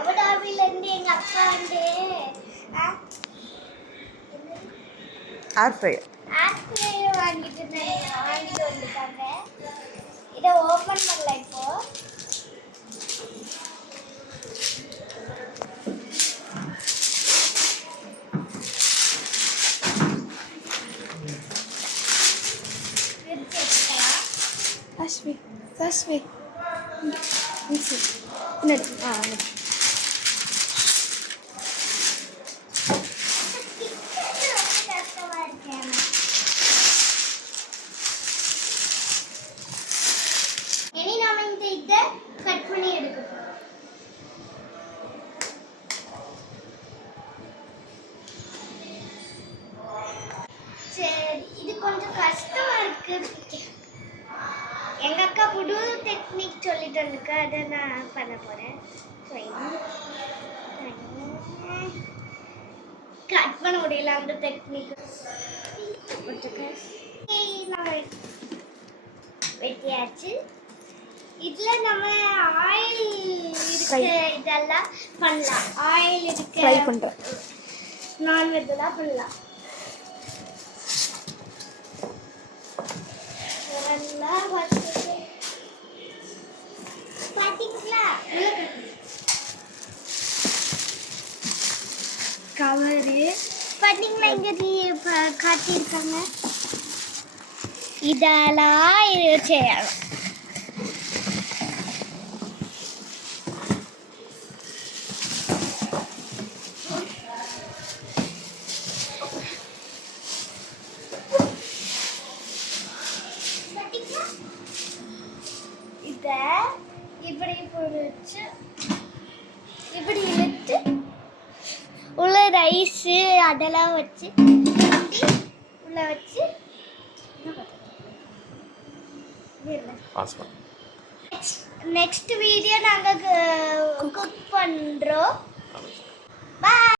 அபுதாபிலேருந்து எங்கள் அக்கா வந்து ஏர் ஃப்ரையர் வாங்கிட்டு வந்துட்டாங்க. இதை ஓப்பன் பண்ணல இப்போ. Sashvi. இனி நாம இதை கட் பண்ணி எடுக்க போறோம். சரி, இது கொஞ்சம் கஷ்டமா இருக்கு. எங்க அக்கா புது டெக்னிக் சொல்லிட்டு வந்துருக்கு, அதை நான் பண்ண போறேன். கட் பண்ண முடியல அந்த டெக்னிக். வெட்டியாச்சு. இதுல நம்ம ஆயில் இருக்கு, இதெல்லாம் பண்ணலாம். ஆயில் இருக்கு, ஃப்ரை பண்றேன். நான்வெஜ் எல்லாம் பண்ணலாம். பாத்தீங்களா கவரு பாத்தீங்களா இங்க காட்டியிருக்காங்க. இதெல்லாம் செய்யலாம். இதை இப்படி பொறிச்சு இப்படி இழுத்து உள்ள ரைஸு அதெல்லாம் வச்சு உள்ள வச்சு நெக்ஸ்ட் வீடியோ நாங்கள் குக் பண்ணுறோம். பாய்.